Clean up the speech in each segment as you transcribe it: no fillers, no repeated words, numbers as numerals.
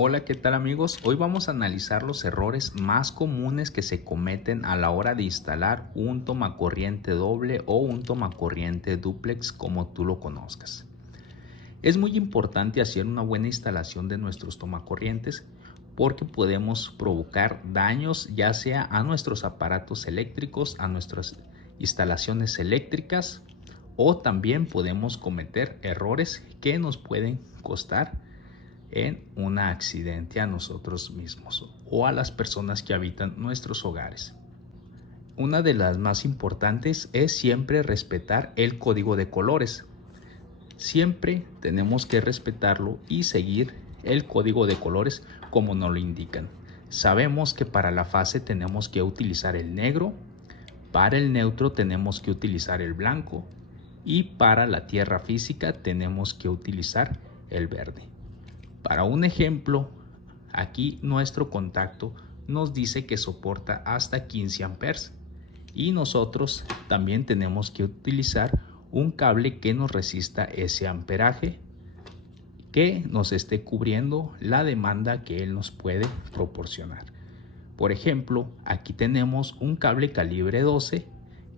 Hola, ¿qué tal amigos? Hoy vamos a analizar los errores más comunes que se cometen a la hora de instalar un tomacorriente doble o un tomacorriente dúplex como tú lo conozcas. Es muy importante hacer una buena instalación de nuestros tomacorrientes porque podemos provocar daños ya sea a nuestros aparatos eléctricos, a nuestras instalaciones eléctricas o también podemos cometer errores que nos pueden costar en un accidente a nosotros mismos o a las personas que habitan nuestros hogares. Una de las más importantes es siempre respetar el código de colores. Siempre tenemos que respetarlo y seguir el código de colores como nos lo indican. Sabemos que para la fase tenemos que utilizar el negro, para el neutro tenemos que utilizar el blanco y para la tierra física tenemos que utilizar el verde. Para un ejemplo, aquí nuestro contacto nos dice que soporta hasta 15 amperes y nosotros también tenemos que utilizar un cable que nos resista ese amperaje, que nos esté cubriendo la demanda que él nos puede proporcionar. Por ejemplo, aquí tenemos un cable calibre 12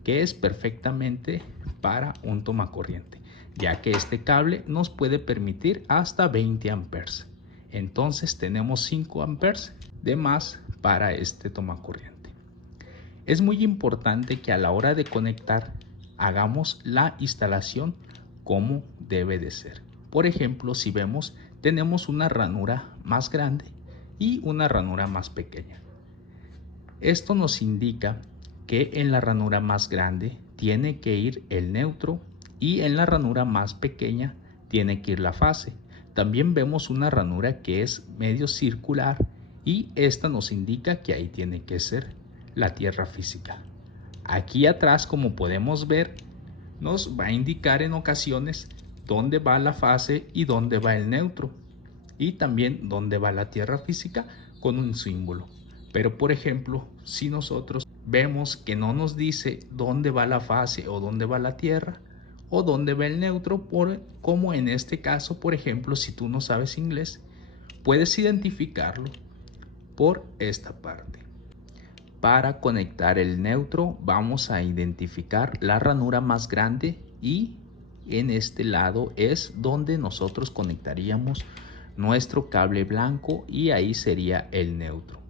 que es perfectamente para un tomacorriente, ya que este cable nos puede permitir hasta 20 amperes. Entonces tenemos 5 amperes de más para este tomacorriente. Es muy importante que a la hora de conectar hagamos la instalación como debe de ser. Por ejemplo, si vemos, tenemos una ranura más grande y una ranura más pequeña. Esto nos indica que en la ranura más grande tiene que ir el neutro y en la ranura más pequeña tiene que ir la fase. También vemos una ranura que es medio circular y esta nos indica que ahí tiene que ser la tierra física. Aquí atrás, como podemos ver, nos va a indicar en ocasiones dónde va la fase y dónde va el neutro y también dónde va la tierra física con un símbolo. Pero por ejemplo, si nosotros vemos que no nos dice dónde va la fase o dónde va la tierra o dónde va el neutro, como en este caso, por ejemplo, si tú no sabes inglés, puedes identificarlo por esta parte. Para conectar el neutro vamos a identificar la ranura más grande y en este lado es donde nosotros conectaríamos nuestro cable blanco y ahí sería el neutro.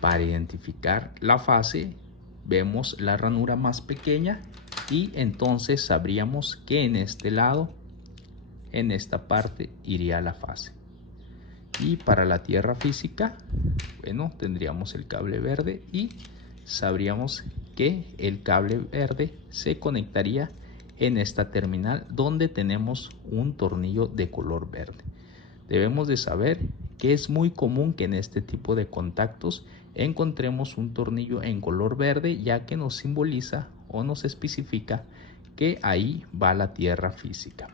Para identificar la fase vemos la ranura más pequeña y entonces sabríamos que en este lado, en esta parte, iría la fase. Y para la tierra física, bueno, tendríamos el cable verde y sabríamos que el cable verde se conectaría en esta terminal donde tenemos un tornillo de color verde. Debemos de saber que es muy común que en este tipo de contactos encontremos un tornillo en color verde, ya que nos simboliza o nos especifica que ahí va la tierra física.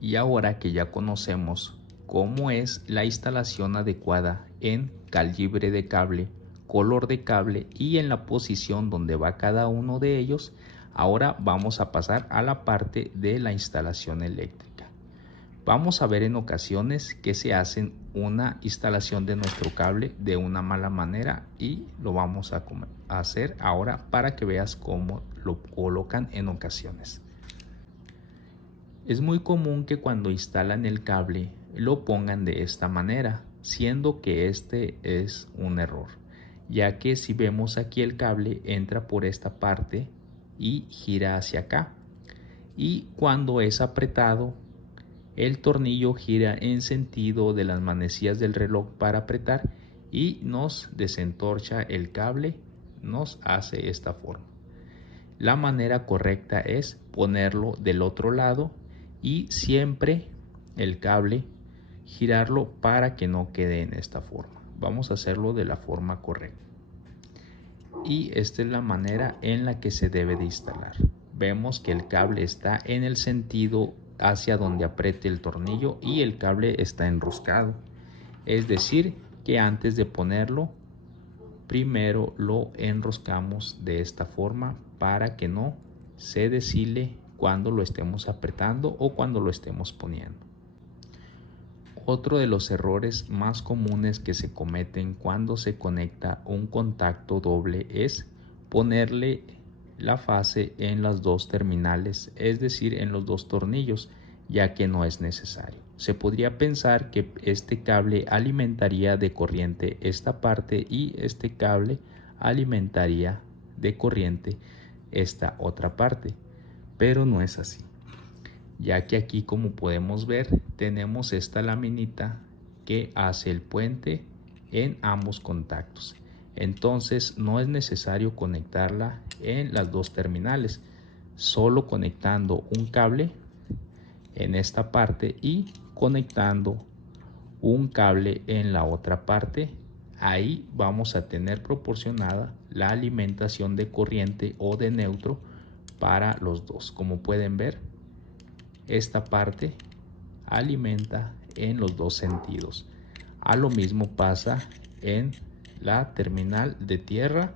Y ahora que ya conocemos cómo es la instalación adecuada en calibre de cable, color de cable y en la posición donde va cada uno de ellos, ahora vamos a pasar a la parte de la instalación eléctrica. Vamos a ver en ocasiones que se hacen una instalación de nuestro cable de una mala manera y lo vamos a hacer ahora para que veas cómo lo colocan en ocasiones. Es muy común que cuando instalan el cable lo pongan de esta manera, siendo que este es un error, ya que si vemos aquí el cable entra por esta parte y gira hacia acá, y cuando es apretado el tornillo gira en sentido de las manecillas del reloj para apretar y nos desentorcha el cable, nos hace esta forma. La manera correcta es ponerlo del otro lado y siempre el cable girarlo para que no quede en esta forma. Vamos a hacerlo de la forma correcta. Y esta es la manera en la que se debe de instalar. Vemos que el cable está en el sentido hacia donde apriete el tornillo y el cable está enroscado. Es decir, que antes de ponerlo, primero lo enroscamos de esta forma para que no se deshile cuando lo estemos apretando o cuando lo estemos poniendo. Otro de los errores más comunes que se cometen cuando se conecta un contacto doble es ponerle la fase en las dos terminales, es decir, en los dos tornillos, ya que no es necesario. Se podría pensar que este cable alimentaría de corriente esta parte y este cable alimentaría de corriente esta otra parte, pero no es así, ya que aquí, como podemos ver, tenemos esta laminita que hace el puente en ambos contactos. Entonces no es necesario conectarla en las dos terminales, solo conectando un cable en esta parte y conectando un cable en la otra parte. Ahí vamos a tener proporcionada la alimentación de corriente o de neutro para los dos. Como pueden ver, esta parte alimenta en los dos sentidos. A lo mismo pasa en la terminal de tierra,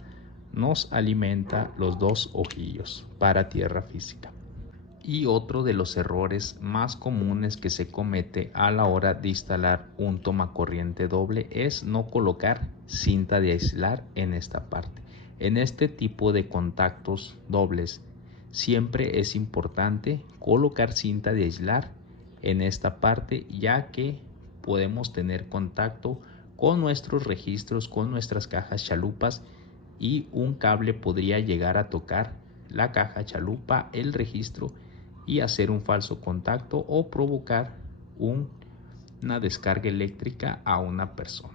nos alimenta los dos ojillos para tierra física. Y otro de los errores más comunes que se comete a la hora de instalar un tomacorriente doble es no colocar cinta de aislar en esta parte. En este tipo de contactos dobles siempre es importante colocar cinta de aislar en esta parte, ya que podemos tener contacto con nuestros registros, con nuestras cajas chalupas, y un cable podría llegar a tocar la caja chalupa, el registro, y hacer un falso contacto o provocar una descarga eléctrica a una persona.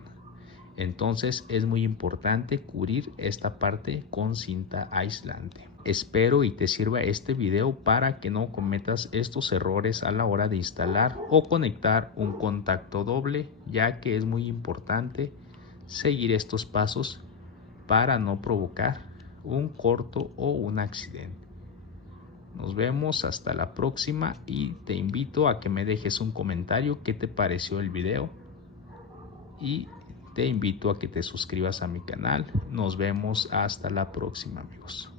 Entonces es muy importante cubrir esta parte con cinta aislante. Espero y te sirva este video para que no cometas estos errores a la hora de instalar o conectar un contacto doble, ya que es muy importante seguir estos pasos para no provocar un corto o un accidente. Nos vemos hasta la próxima y te invito a que me dejes un comentario qué te pareció el video, y te invito a que te suscribas a mi canal. Nos vemos hasta la próxima, amigos.